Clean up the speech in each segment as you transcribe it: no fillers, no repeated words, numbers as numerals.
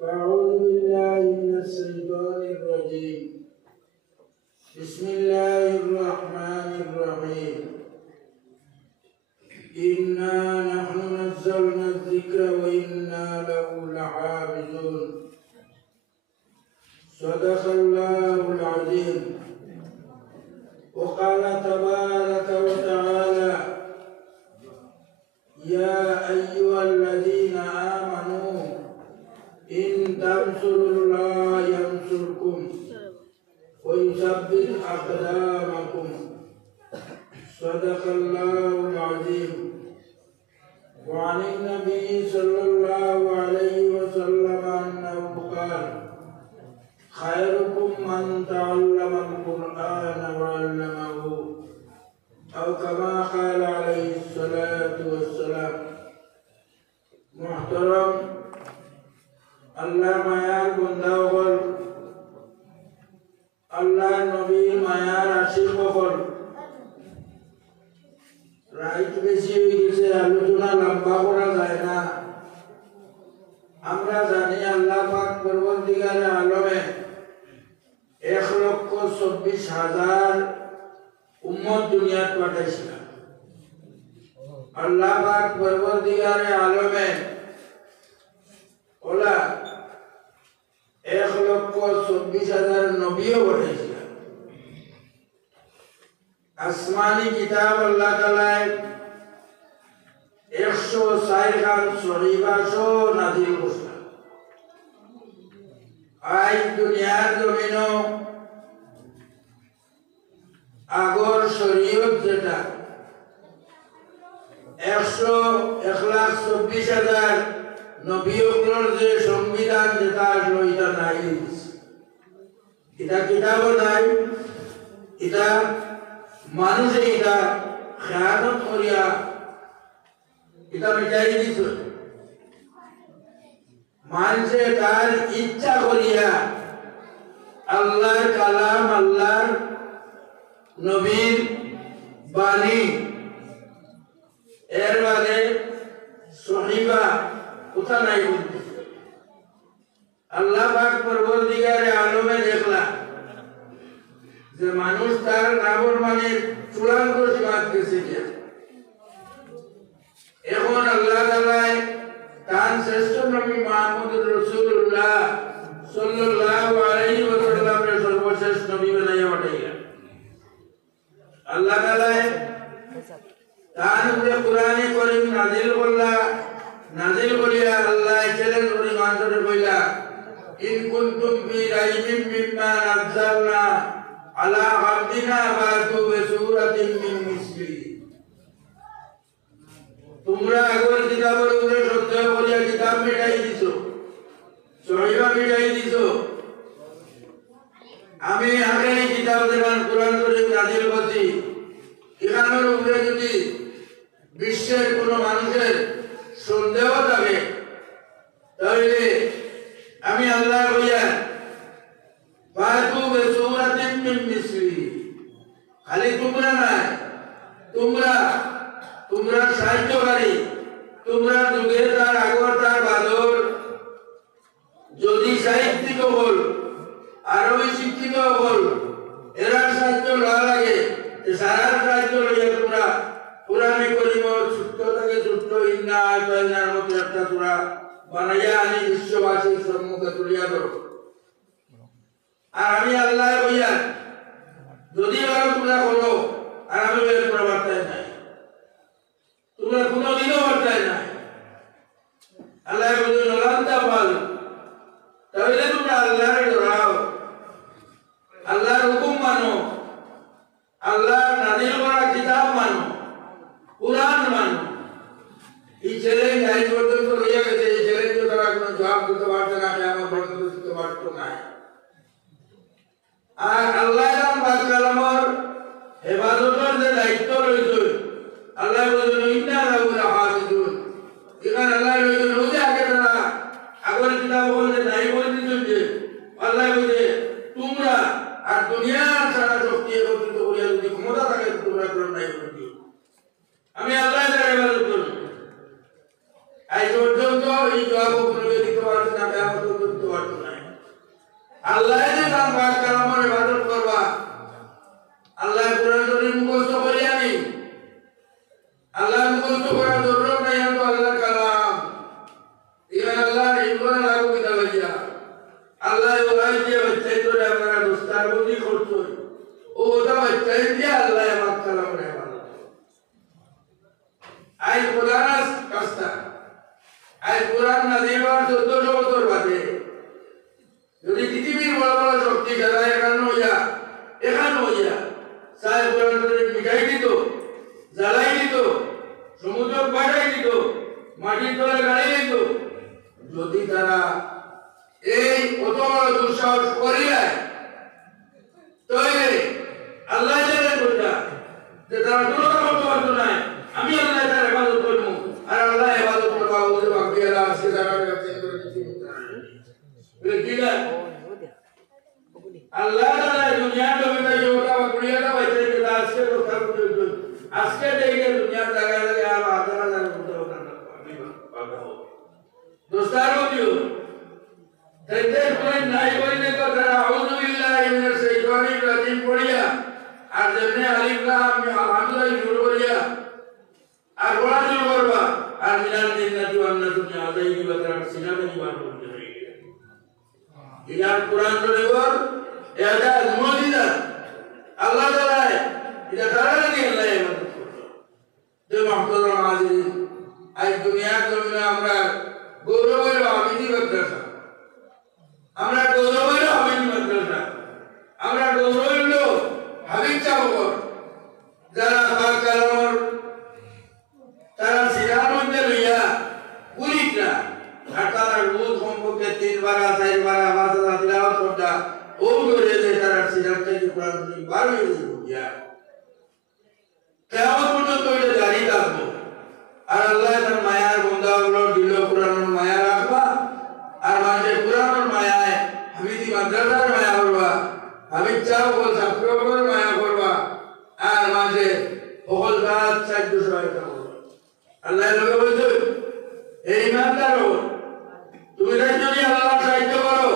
أعوذ بالله من الشيطان الرجيم. بسم الله الرحمن الرحيم. إنا نحن نزلنا الذكر وإنا له لحافظون. صدق الله العظيم. وقال تبارك وتعالى: يا أيها الذين آمنوا إن تنصروا الله ينصركم ويثبت أقدامكم. صدق الله العظيم. وعن النبي صلى الله عليه وسلم أنه قال: خيركم من تعلم القرآن وعلمه، أو كما قال عليه الصلاة والسلام. محترم আল্লাহ মায়ার বন্দাগণ, আল্লাহ নবীর মায়ার আশীর্বাদ, রাইট বেশি হয়ে গেছে, আলোচনা লম্বা করা যায় না। আমরা জানি আল্লাহ পাক পরবর্তীকালে আলমে 1,24,000 উম্মত দুনিয়াত পাঠাইছিলেন। আল্লাহ পাক পরবর্তীকালে আলমে ওলা 1,24,000 নবীও পাঠাইছিলেন। আসমানি কিতাব আল্লাহ তাআলা 104 খান সহিবাসও নাযিল করলেন। আজ দুনিয়ার জমিনও আগর শরীয়ত যেটা 1,24,000 নবীগুলোর যে সংবিধান যেটা আসলো এটা নাই, এটা কিতাবও নাই, এটা মানুষে এটা খেয়ানত করিয়া এটা মিটাই দিত। মানুষে তার ইচ্ছা করিয়া আল্লাহর কালাম, আল্লাহর নবীর বাণী এর বাদে সহিবা কোথা নাই বলতে। আল্লাহ পাক পরবর্তীকারে আলমে দেখলা যে মানুষ তার নাফরমানির চূড়ান্ত সীমাত গেছে গিয়া। এখন আল্লাহ তাআলা তার শ্রেষ্ঠ নবী মুহাম্মদ রাসূলুল্লাহ সাল্লাল্লাহু আলাইহি ওয়াসাল্লামের সর্বশেষ নবী বানাইয়া পাঠাইলেন। আল্লাহ তাআলা তার উপরে কোরআনে কারীম নাযিল করিয়া আল্লাহ চ্যালেঞ্জ করে মানুষের কইলা: ইন কুনতুম ফি রাইবিন মিম্মা নাযালনা আলা আবদিনা ফাতু বিসূরাতিন মিন মিসলিহি। তোমরা আগের কিতাবের উপরে সত্য বলিয়া কিতাব মিটাই দিছো, সহিবা মিটাই দিছো। আমি আগে কিতাব দেখান কোরআন শরীফ নাযিল করছি, এখানের উপরে যদি বিশ্বের কোন মানুষের সন্দেহ থাকে তাহলে আমি আল্লাহ কইয়া ফাতু বিসূরাতিন মিন মিসলিহি, খালি তোমরা নাই, তোমরা সাহায্যকারী, তোমরা যুগে তার আগর তার বাদর যদি সাহিত্যিক হল, আরবি শিক্ষিত হল, এরা সাহায্য লওয়া লাগে, সারা সাহায্য লইয়া তোমরা কোরআনে কারীম ছোট্ট থেকে ছোট্ট ইন্না আয়াতার মতো একটা সূরা বানাইয়া আনি বিশ্ববাসীর সম্মুখে তুলিয়া ধরো। আর আমি আল্লাহ কইয়া যদি তোমরা বলো আর আমি বের করা বার্তায় নাই, তোমরা কোনোদিনও বার্তায় নাই। আল্লাহ বলেন লান্তা পাল, তাহলে তোমরা আল্লাহরে ডরাও, আল্লাহর হুকুম মানো, আল্লাহর নাযিল করা কিতাব মানো, কুরআন মানো। এই চ্যালেঞ্জ আজ পর্যন্ত রয়ে গেছে। এই চ্যালেঞ্জ তারা কোনো জবাব দিতে পারছে না, আমার পর্যন্ত দিতে পারতো না। আর আল্লাহ পাক কালামর হেফাজতের যে দায়িত্ব রয়েছে, আল্লাহ বলেন ইন্না লাহু লাহাফিজুন। এখানে আল্লাহ বলেন ওই আগে তারা আগের কিতাব বলতে নাই বলে দিচ্ছেন যে আল্লাহ বলে তোমরা আর দুনিয়ার সারা শক্তি একত্রিত করিয়া যদি ক্ষমতা থাকে তোমরা কোরআন নাই বলে দিও। আমি আল্লাহ তাআলার ইবাদত করি। আজ পর্যন্ত এই জবাব কোনো দিতে পারছে না, কিয়ামত পর্যন্ত আল্লাহ যে তার পাক কালামের ইবাদত করবা আল্লাহ কোরআন শরীফ মুখস্থ করি আমি আল্লাহ মুখস্থ করার জরুরত নাই তো আল্লাহর কালাম ইমান আল্লাহ ইমান লাগু কিতা লাগিয়া আল্লাহ ওলাই যে বাচ্চাই ধরে আপনারা দোস্তার বন্দি করছো ও ওটা বাচ্চাই দিয়ে আল্লাহ পাক কালামের ইবাদত আই কোরআন কাস্তা আই কোরআন নাযিল হওয়ার 1400 বছর বাদে যদি পৃথিবীর বড় বড় শক্তি যারা এখানে হইয়া সাহেব কোরআন শরীফ মিটাই দিত জ্বালাই দিত সমুদ্র পাঠাই দিত মাটির তলে গাড়ি দিত যদি তারা এই কত বড় দুঃসাহস করিয়া তৈরি আল্লাহ জানেন কোনটা যে তারা কোনো কাজ করতে পারতো না আমি আল্লাহ তার ইবাদত করবো আর আল্লাহ ইবাদত করবা ওদের বাকি আল্লাহ আজকে যারা কাছে করে দিতে বলে কি না আল্লাহ তাআলা দুনিয়া জমিতে যোটা কুড়িয়াটা বাইতে দিলা আজকে তো কাজ করতে আজকে দেখে দুনিয়া জায়গা লাগে আর আধার আধার করতে হবে না পাগা হবে দোস্তারও দিও দেখতে কোন নাই বইনে তো তারা আউযু বিল্লাহি মিনাশ শাইতানির রাজিম পড়িয়া আর যেমনি আলিফ লাম মিম হামজা শুরু করিয়া আর পড়া শুরু করবা আর মিনাল জিন্নাতি ওয়ান নাসি আযাইহি ওয়া তারা সিনাতে নিবার করতে হবে ইয়ার কোরআন শরীফের এজাজ মুজিজা আল্লাহ তাআলা এটা তারা নাকি আল্লাহ ইবাদত করতো যে মুহতারাম হাজিরিন আজ দুনিয়ার জমিনে আমরা গৌরবের আমিনী মাদ্রাসা আমরা গৌরবের আমিনী মাদ্রাসা আমরা গৌরবের হাবিব চাবকর যারা পাক কালামর তারা সিরার মধ্যে লইয়া পুরিটা আর তারা রোজ সম্পর্কে 3 বার 4 বার 5000 তিলাওয়াত করতা ও করে যে তারা সিরার থেকে কোরআন শরীফ বার হয়ে গিয়া কিয়ামত পর্যন্ত এটা জারি থাকবে আর আল্লাহ তার মায়ার বান্দাগুলোর দিল কোরআনের মায়া রাখবা আর মানে কোরআনের মায়ায় হামিদি মাদ্রাসার মায়া করবা হামিদ চাবকর ছাত্রদের মায়া করবা আর মানে সকল কাজ সাহায্য সহায়তা করবা আল্লাহ লোকে বলছে এই ইমানদার হও তুমি যদি আল্লাহ সাহায্য করো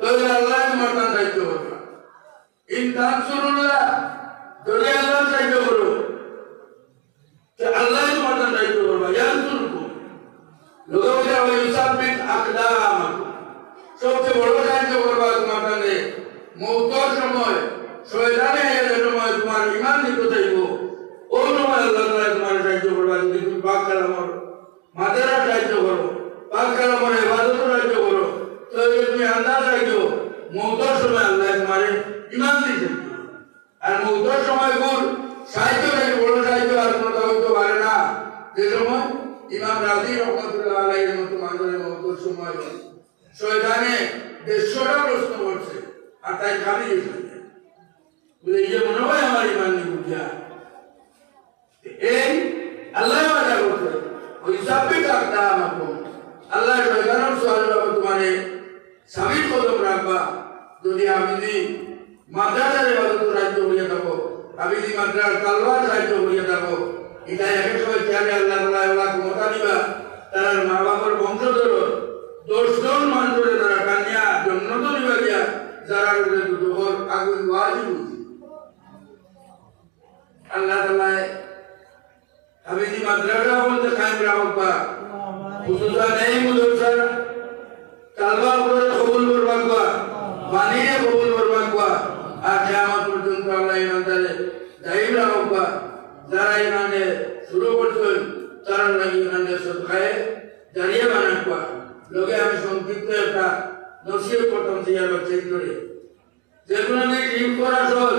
তাহলে আল্লাহ তোমার সাহায্য করবে ইন তানসুরুল্লাহ যদি আল্লাহ সাহায্য করো তো আল্লাহ তোমার সাহায্য করবে ইয়ানসুরকুম লোকে বলে ওই ইউসাবিত আকদামাকুম সবচেয়ে বড় সাহায্য করবা তোমার কাছে মওতের সময় শয়তানে এর সময় তোমার ঈমান নিতে চাইব ও সময় আল্লাহ তাআলা তোমার সাহায্য করবে যদি তুমি পাক কালামর মাদারা সাহায্য করো পাক কালামর ইবাদত সাহায্য করো তাহলে তুমি আন্দাজ রাখো মওতের সময় আল্লাহ তোমার ঈমান দিতে আর মওতের সময় কোন সাহায্য নাকি বড় সাহায্য আর কোনো হইতে পারে না যে সময় ইমাম রাজি রহমাতুল্লাহ আলাইহির মতো মানুষের মওতের সময় শয়তানে 150টা প্রশ্ন করছে আর তাই খালি গেছে বলে এই মনে হয় আমার ঈমান নিয়ে বুঝা এই আল্লাহ ওয়াদা করছে ওই সাবিত আকদামাকুম আল্লাহ শয়তানের সওয়াল জবাব তোমারে সাবিত কদম রাখবা যদি আমি মাদ্রাসার ইবাদত রাজ্য হইয়া থাকো আমি যদি মাদ্রাসার তালওয়ার রাজ্য হইয়া থাকো এটা একে সময় চালে আল্লাহ তাআলা ক্ষমতা দিবা তার মা বাবার বংশধর 10 জন মানুষের তারা কানিয়া জন্নত দিবা গিয়া যারা দুটোর আগুন ওয়াজিব আল্লাহ তাআলা আমি যদি মাদ্রাসা বলতে কায়েম রাখবা খুশুসান এই মুদরসা তালবা করে কবুল করবা বানিয়ে কবুল করবা আর কিয়ামত পর্যন্ত আল্লাহ ইমানদারে দায়ী রাখবা যারা ইমানে শুরু করছেন তারা নাকি ইমানে সদকায়ে জারিয়া বানাবা লোকে আমি সংক্ষিপ্ত একটা নসিহত করতাম জিয়া বাচ্চাই করে যেগুলো নিয়ে ইম করা সহজ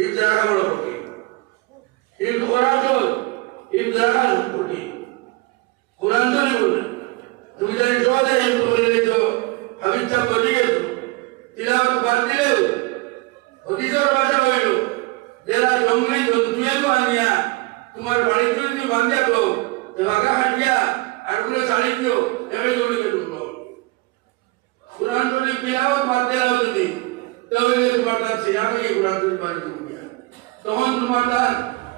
ইম জায়গা বড় কঠিন ইম করা সহজ ইম জায়গা কঠিন কোরআন তো বলে তুমি জানি সহজে ইম করে নিয়েছো হাবিব চাপ বলি গেছো তিলাওয়াত বাদ দিলেও হদিসের ভাষা হইল যারা জঙ্গলি জন্তুয়ে বানিয়া তোমার বাড়িতে যদি বান্ধিয়া তো বাঘা হাঁটিয়া আর গুলো শাড়ি দিও এভাবে জমিকে ঢুকলো কোরআন শরীফ তিলাওয়াত বাদ দিলাও যদি তাহলে তোমার তার সিরামে কোরআন শরীফ বাদ দিয়ে তখন তোমার তার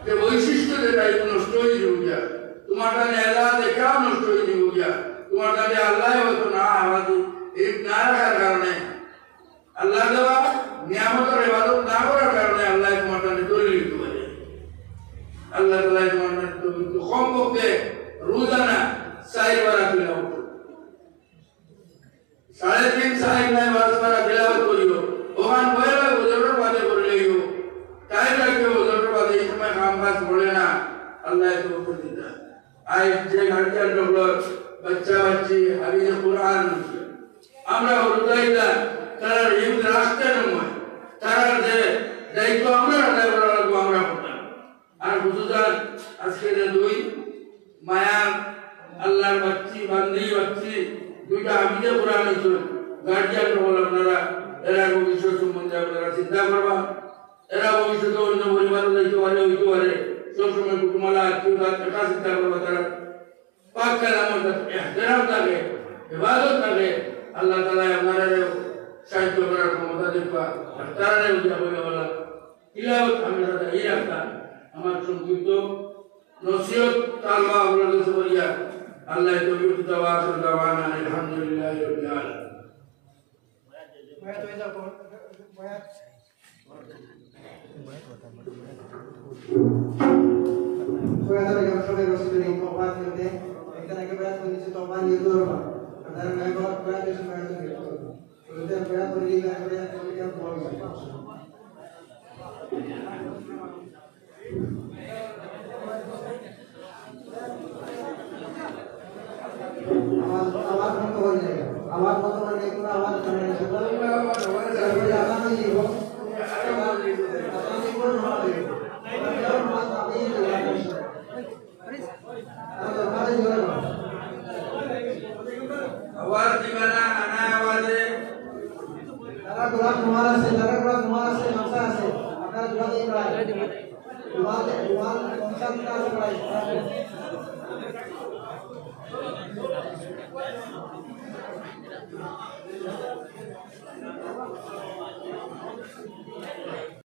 যে বৈশিষ্ট্য যেটা নষ্ট হয়ে যাবে তোমার তার এলা দেখাও নষ্ট হয়ে যাবে তোমার তাদের আল্লাহ হয়তো না আমাদের এই না রাখার কারণে আল্লাহ দেওয়া নিয়ামতের ইবাদত না করার কারণে আল্লাহ তোমার টানে দৌড়ে দিতে পারে। আল্লাহ তাআলা তোমার টানে কিন্তু কমপক্ষে রোজানা 4 বার তিলাওয়াত করো, 3.5 নাই বারবার তিলাওয়াত করিও। ওখান বইলা ওজোর বাদে করলেও তাই রাখবে ওজোর বাদে এই সময় কাম কাজ করে না, আল্লাহ তো করে দিতা। আজ যে গার্জিয়ান লোক বাচ্চা বাচ্চি হাবিজে কোরআন আমরা হলুদাইলা তারা ইহুদ রাস্তার নয়, তারা যে দায়িত্ব আমরা আদায় করা লাগবো আমরা করতাম। আর বুঝুদার আজকে যে 2 মায়া আল্লাহর বাচ্চি বান্দি বাচ্চি 2টা হাবিজে কোরআন হয়েছিল, গার্জিয়ান বল আপনারা এরা ভবিষ্যৎ সম্বন্ধে আপনারা চিন্তা করবা। এরা ভবিষ্যতে অন্য পরিবারে যাইতে পারে হইতে পারে, সবসময় কুটুমালা আত্মীয়তা এটা চিন্তা করবা। তারা পাক কালামের ইহতিরাম থাকে, ইবাদত থাকে, আল্লাহ তাআলা আপনারা সাহায্য করার ক্ষমতা দেখবা। আর তারা উদ্যা বলে বলা তিলাওয়াত আমরা এই রাখা আমার সংক্ষিপ্ত নসিহত তালবা আপনাদের কাছে বলিয়া আল্লাহ তৌফিক দেওয়া দাওয়ানা আলহামদুলিল্লাহি রাব্বিল আলামিন। आवाज दिवाना आना आवाज तारा गुलाम तुम्हारा से नक्शा से अपना दुआ दे रहा है दुआ कौन सा किताब से पढ़ाई